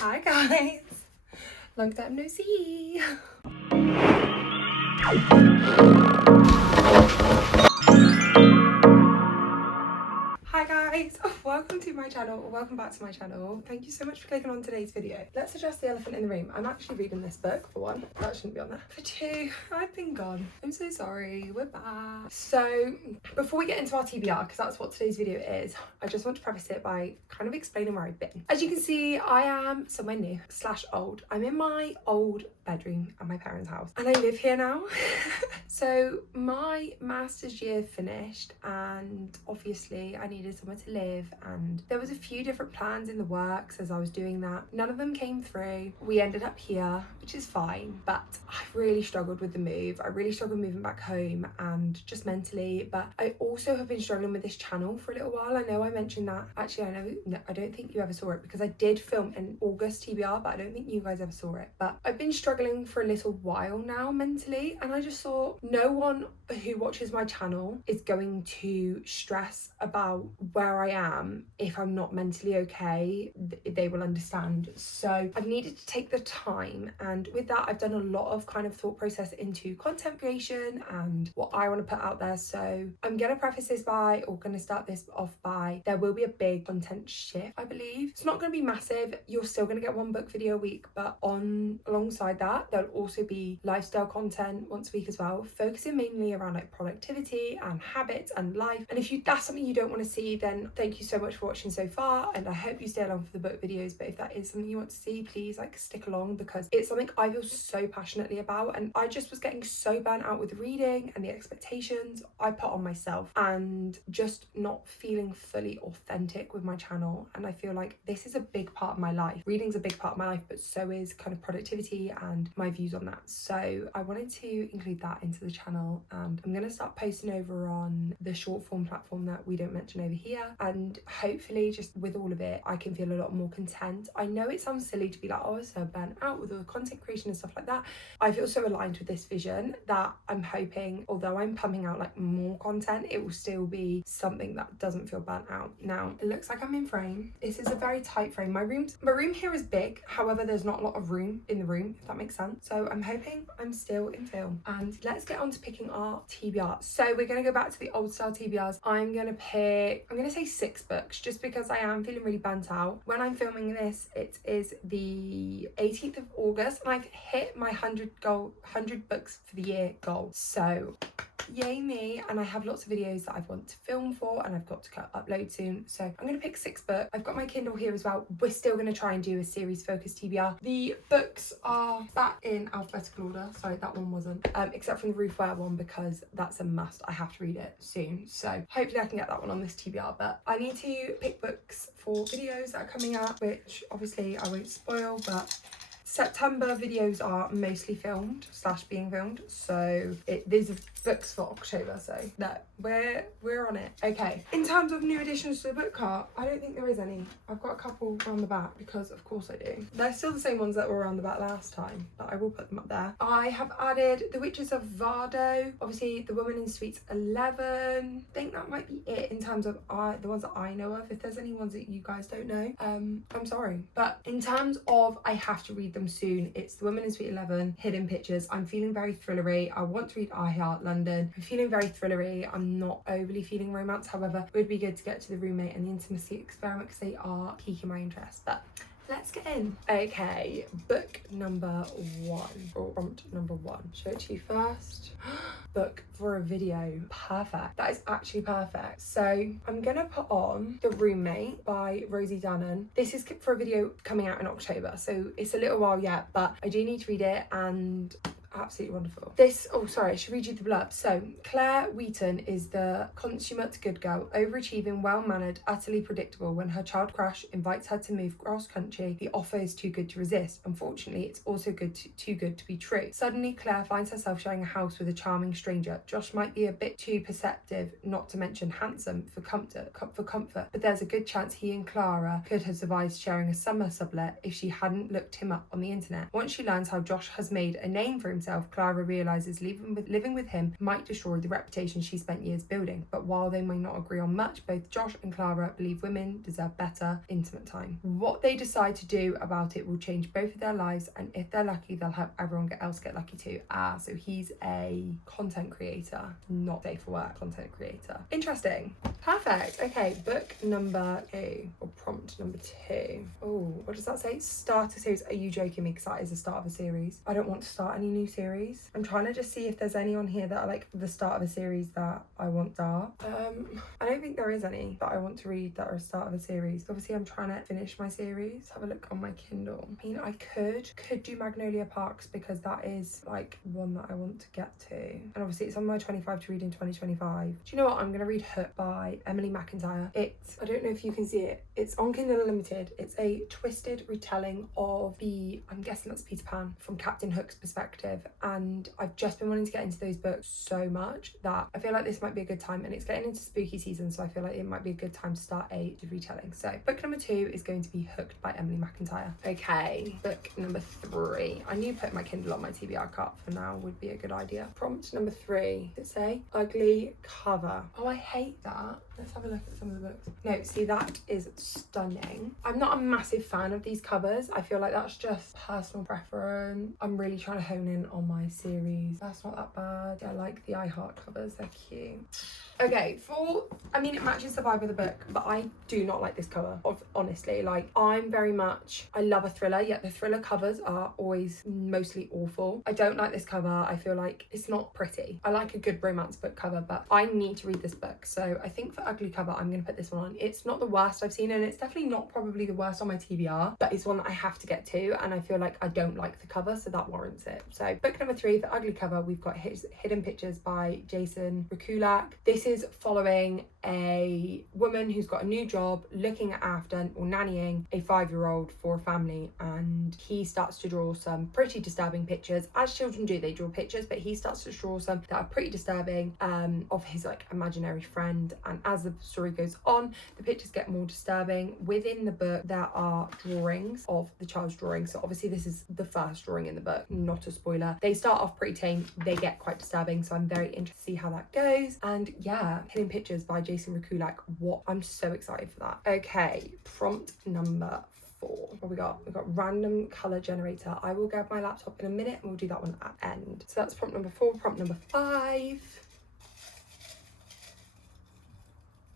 Hi guys, long time no see. Hi guys, welcome to my channel, or welcome back to my channel. Thank you so much for clicking on today's video. Let's address the elephant in the room. I'm actually reading this book, for one. That shouldn't be on there. For two, I've been gone. I'm so sorry, we're back. So, before we get into our TBR, because that's what today's video is, I just want to preface it by kind of explaining where I've been. As you can see, I am somewhere new / old. I'm in my old bedroom at my parents' house, and I live here now. So my master's year finished, and obviously I needed somewhere to live, and there was a few different plans in the works as I was doing that. None of them came through. We ended up here, which is fine, but I really struggled with the move. I really struggled moving back home and just mentally, but I also have been struggling with this channel for a little while. I know I mentioned that. Actually, I don't think you ever saw it, because I did film an August TBR, but I don't think you guys ever saw it. But I've been struggling for a little while now mentally, and I just thought no one who watches my channel is going to stress about where I am if I'm not mentally okay. They will understand. So I've needed to take the time, and with that I've done a lot of kind of thought process into content creation and what I want to put out there. So I'm gonna preface this by, or gonna start this off by, there will be a big content shift, I believe. It's not gonna be massive. You're still gonna get one book video a week, but alongside that there'll also be lifestyle content once a week as well, focusing mainly around like productivity and habits and life. And if that's something you don't want to see, then thank you so much for watching so far, and I hope you stay along for the book videos. But if that is something you want to see, please like stick along, because it's something I feel so passionately about, and I just was getting so burnt out with reading and the expectations I put on myself, and just not feeling fully authentic with my channel. And I feel like this is a big part of my life. Reading's a big part of my life, but so is kind of productivity and my views on that. So I wanted to include that into the channel, and I'm going to start posting over on the short form platform that we don't mention over here, and hopefully just with all of it I can feel a lot more content. I know it sounds silly to be like, oh, so burnt out with all the content creation and stuff like that. I feel so aligned with this vision that I'm hoping, although I'm pumping out like more content, it will still be something that doesn't feel burnt out. Now it looks like I'm in frame. This is a very tight frame. My room here is big, however there's not a lot of room in the room, if that makes sense. So I'm hoping I'm still in film. And let's get on to picking our TBR. So we're going to go back to the old style TBRs. I'm going to say 6 books, just because I am feeling really burnt out. When I'm filming this, it is the 18th of August, and I've hit my 100 books for the year goal. So yay me. And I have lots of videos that I want to film for, and I've got to upload soon. So I'm going to pick 6 books. I've got my Kindle here as well. We're still going to try and do a series focused TBR. The books are back in alphabetical order. Sorry, that one wasn't. Except from the Roofware one, because that's a must. I have to read it soon. So hopefully I can get that one on this TBR. But I need to pick books for videos that are coming out, which obviously I won't spoil, but September videos are mostly filmed / being filmed, so these are books for October, so that we're on it. Okay, in terms of new additions to the book cart, I don't think there is any. I've got a couple around the back, because of course I do. They're still the same ones that were around the back last time, but I will put them up there. I have added The Witches of Vardo, obviously The Woman in Suites 11. I think that might be it in terms of the ones that I know of. If there's any ones that you guys don't know, I'm sorry. But in terms of I have to read them soon, it's The Woman in Suite 11, Hidden Pictures. I'm feeling very thrillery. I want to read I Heart London. I'm feeling very thrillery. I'm not overly feeling romance. However, it would be good to get to the roommate and the intimacy experiment, because they are piquing my interest. But let's get in. Okay, book number 1, or prompt number 1. Show it to you first. Book for a video. Perfect. That is actually perfect. So I'm gonna put on The Roommate by Rosie Dannon. This is for a video coming out in October, so it's a little while yet, but I do need to read it, and absolutely wonderful. I should read you the blurb. So Claire Wheaton is the consummate good girl, overachieving, well-mannered, utterly predictable. When her child Crash invites her to move cross country, the offer is too good to resist. Unfortunately, it's also too good to be true. Suddenly, Claire finds herself sharing a house with a charming stranger. Josh might be a bit too perceptive, not to mention handsome, for comfort, but there's a good chance he and Clara could have survived sharing a summer sublet if she hadn't looked him up on the internet. Once she learns how Josh has made a name for himself, Clara realises living with him might destroy the reputation she spent years building. But while they may not agree on much, both Josh and Clara believe women deserve better, intimate time. What they decide to do about it will change both of their lives, and if they're lucky, they'll help everyone else get lucky too. So he's a content creator, not safe for work content creator. Interesting. Perfect. Okay, book number 2, or prompt number 2. Oh, what does that say? Start a series. Are you joking me? Because that is the start of a series. I don't want to start any new series. I'm trying to just see if there's any on here that are like the start of a series that I want to start. I don't think there is any that I want to read that are a start of a series. Obviously, I'm trying to finish my series. Have a look on my Kindle. I mean, I could do Magnolia Parks because that is like one that I want to get to. And obviously it's on my 25 to read in 2025. Do you know what? I'm going to read Hook by Emily McIntyre. I don't know if you can see it. It's on Kindle Unlimited. It's a twisted retelling of I'm guessing that's Peter Pan, from Captain Hook's perspective. And I've just been wanting to get into those books so much that I feel like this might be a good time, and it's getting into spooky season, so I feel like it might be a good time to start a retelling. So book number 2 is going to be Hooked by Emily McIntyre. Okay, book number 3. I knew putting my Kindle on my TBR cart for now would be a good idea. Prompt number 3. Does it say ugly cover? Oh, I hate that. Let's have a look at some of the books. No, see, that is stunning. I'm not a massive fan of these covers. I feel like that's just personal preference. I'm really trying to hone in on my series. That's not that bad. Yeah, I like the I Heart covers. They're cute. Okay, it matches the vibe of the book, but I do not like this cover, honestly. Like, I love a thriller, yet the thriller covers are always mostly awful. I don't like this cover. I feel like it's not pretty. I like a good romance book cover, but I need to read this book. So I think for ugly cover, I'm going to put this one on. It's not the worst I've seen, and it's definitely not probably the worst on my TBR, but it's one that I have to get to, and I feel like I don't like the cover, so that warrants it. So book number 3, for ugly cover, we've got Hidden Pictures by Jason Rekulak. This is following a woman who's got a new job looking after or nannying a 5-year-old for a family, and he starts to draw some pretty disturbing pictures, as children do. They draw pictures, but he starts to draw some that are pretty disturbing of his like imaginary friend, and as the story goes on, the pictures get more disturbing. Within the book there are drawings of the child's drawing, so obviously this is the first drawing in the book, not a spoiler. They start off pretty tame, they get quite disturbing, so I'm very interested to see how that goes. And yeah, Hidden Pictures by Jason Rekulak, I'm so excited for that. Okay, prompt number 4. What we got? We've got random colour generator. I will grab my laptop in a minute and we'll do that one at the end. So that's prompt number 4. Prompt number 5.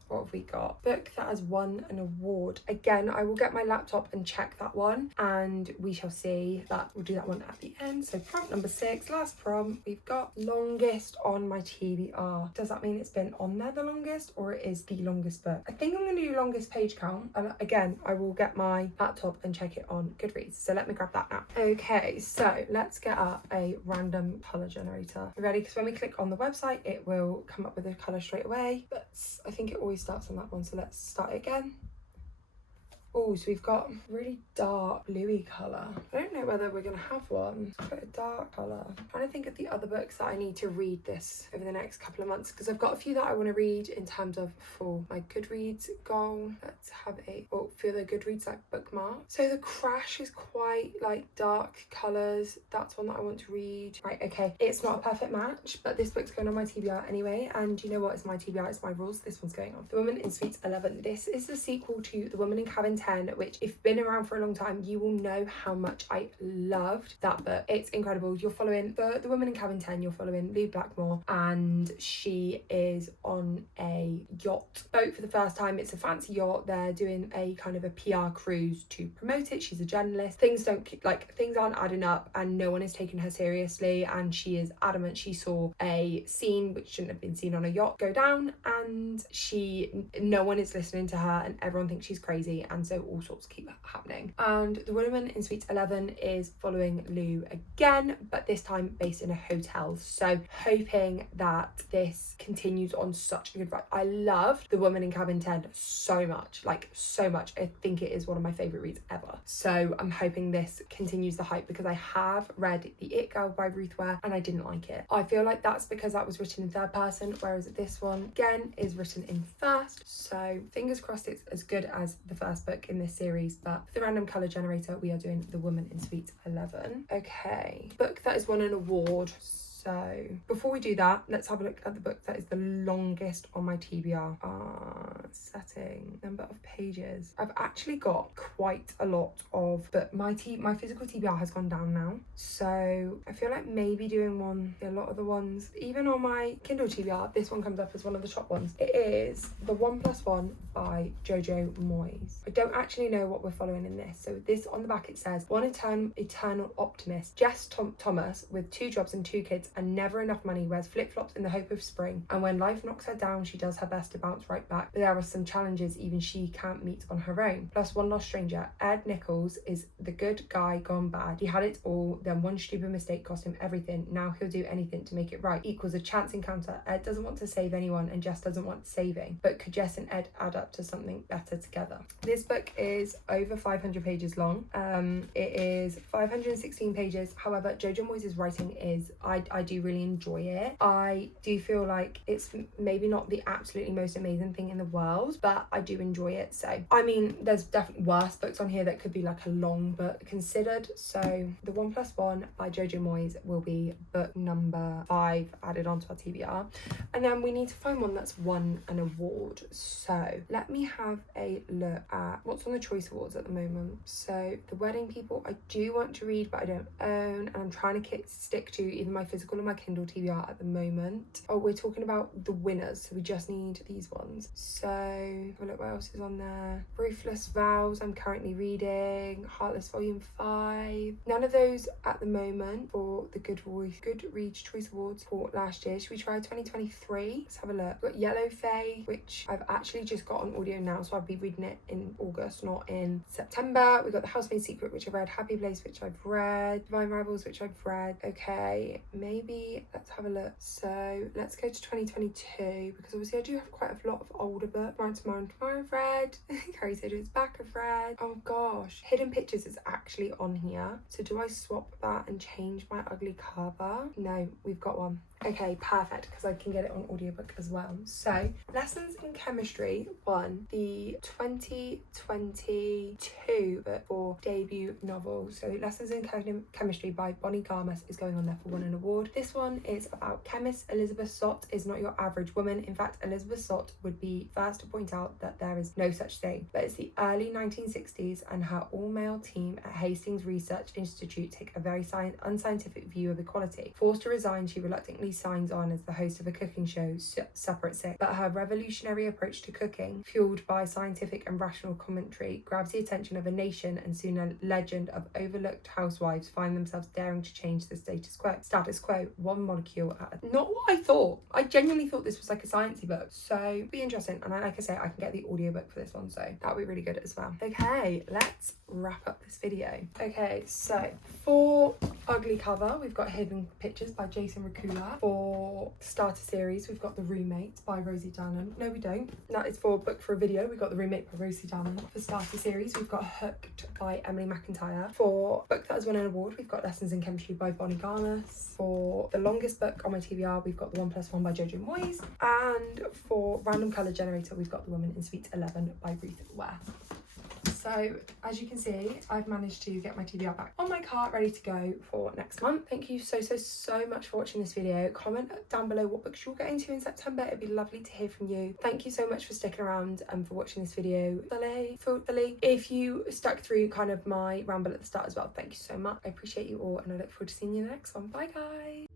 What have we got? Book that has won an award. Again, I will get my laptop and check that one, and we shall see. We'll do that one at the end. So prompt number 6, last prompt, we've got longest on my TBR. Does that mean it's been on there the longest, or it is the longest book? I think I'm going to do longest page count, and again, I will get my laptop and check it on Goodreads. So let me grab that now. Okay, so let's get up a random colour generator. You ready? Because when we click on the website, it will come up with a colour straight away, but I think it always starts on that one, so let's start it again. Oh, so we've got really dark bluey colour. I don't know whether we're going to have one. It's quite a dark colour. I'm trying to think of the other books that I need to read this over the next couple of months, because I've got a few that I want to read in terms of for my Goodreads goal. Let's have for the Goodreads like bookmark. So The Crash is quite like dark colours. That's one that I want to read. Right, okay. It's not a perfect match, but this book's going on my TBR anyway. And you know what? It's my TBR, it's my rules. This one's going on. The Woman in Suite 11. This is the sequel to The Woman in Cabin 10, which if you've been around for a long time, you will know how much I loved that book. It's incredible. You're following the Woman in Cabin 10, you're following Lou Blackmore, and she is on a boat for the first time. It's a fancy yacht. They're doing a kind of a PR cruise to promote it. She's a journalist. Things aren't adding up, and no one is taking her seriously, and she is adamant she saw a scene which shouldn't have been seen on a yacht go down, and no one is listening to her, and everyone thinks she's crazy, and so all sorts keep happening. And The Woman in Suite 11 is following Lou again, but this time based in a hotel. So hoping that this continues on such a good vibe. I loved The Woman in Cabin 10 so much, like so much. I think it is one of my favourite reads ever. So I'm hoping this continues the hype, because I have read The It Girl by Ruth Ware and I didn't like it. I feel like that's because that was written in third person, whereas this one again is written in first. So fingers crossed it's as good as the first book. book in this series, but for the random colour generator, we are doing The Woman in Suite 11. Okay, book that has won an award. So before we do that, let's have a look at the book that is the longest on my TBR. Setting, number of pages. I've actually got quite a lot of, but my physical TBR has gone down now. So I feel like maybe doing a lot of the ones, even on my Kindle TBR, this one comes up as one of the top ones. It is The 1+1 by Jojo Moyes. I don't actually know what we're following in this. So this on the back, it says, one eternal optimist, Jess Thomas, with 2 jobs and 2 kids and never enough money, wears flip-flops in the hope of spring, and when life knocks her down, she does her best to bounce right back, but there are some challenges even she can't meet on her own. Plus one lost stranger. Ed Nichols is the good guy gone bad. He had it all, then one stupid mistake cost him everything. Now he'll do anything to make it right. Equals a chance encounter. Ed doesn't want to save anyone and Jess doesn't want saving, but could Jess and Ed add up to something better together? This book is over 500 pages long. It is 516 pages. However, Jojo Moyes' writing is, I do really enjoy it. I do feel like it's maybe not the absolutely most amazing thing in the world, but I do enjoy it. So I mean, there's definitely worse books on here that could be like a long book considered. So The 1+1 by Jojo Moyes will be book number 5 added onto our TBR, and then we need to find one that's won an award. So let me have a look at what's on the Choice Awards at the moment. So The Wedding People I do want to read, but I don't own, and I'm trying to stick to either my physical or my Kindle TBR at the moment. Oh, we're talking about the winners, so we just need these ones. So have a look what else is on there. Ruthless Vows I'm currently reading. Heartless Volume 5. None of those at the moment for the Goodreads Choice Awards for last year. Should we try 2023? Let's have a look. We've got Yellow Fae, which I've actually just got on audio now, so I'll be reading it in August, not in September. We've got The Housemaid's Secret, which I've read. Happy Place, which I've read. Divine Rivals, which I've read. Okay, maybe let's have a look. So let's go to 2022, because obviously I do have quite a lot of older books. Mine Tomorrow I've read. Carrie Sager's Back I've read. Oh gosh, Hidden Pictures is actually on here. So do I swap that and change my ugly cover? No, we've got one. Okay, perfect, because I can get it on audiobook as well. So Lessons in Chemistry won the 2022 book for debut novel. So Lessons in Chemistry by Bonnie Garmus is going on there for winning an award. This one is about chemist Elizabeth Sott is not your average woman. In fact, Elizabeth Sott would be first to point out that there is no such thing. But it's the early 1960s, and her all-male team at Hastings Research Institute take a very unscientific view of equality. Forced to resign, she reluctantly signs on as the host of a cooking show, Supper at 6. But her revolutionary approach to cooking, fueled by scientific and rational commentary, grabs the attention of a nation, and soon a legend of overlooked housewives find themselves daring to change the status quo, one molecule at a... Not what I thought. I genuinely thought this was like a sciencey book. So be interesting. And like I say, I can get the audiobook for this one, so that'll be really good as well. Okay, let's wrap up this video. Okay, so for ugly cover, we've got Hidden Pictures by Jason Ricula. For starter series, we've got The Roommate by Rosie Dannon. No, we don't. That is for book for a video. We've got The Roommate by Rosie Dannon. For starter series, we've got Hooked by Emily McIntyre. For book that has won an award, we've got Lessons in Chemistry by Bonnie Garmus. For the longest book on my TBR, we've got The 1+1 by Jojo Moyes. And for random colour generator, we've got The Woman in Suite 11 by Ruth Ware. So as you can see, I've managed to get my TBR back on my cart, ready to go for next month. Thank you so much for watching this video. Comment down below what books you're getting to in September. It'd be lovely to hear from you. Thank you so much for sticking around and for watching this video. If you stuck through kind of my ramble at the start as well, thank you so much. I appreciate you all, and I look forward to seeing you in the next one. Bye guys.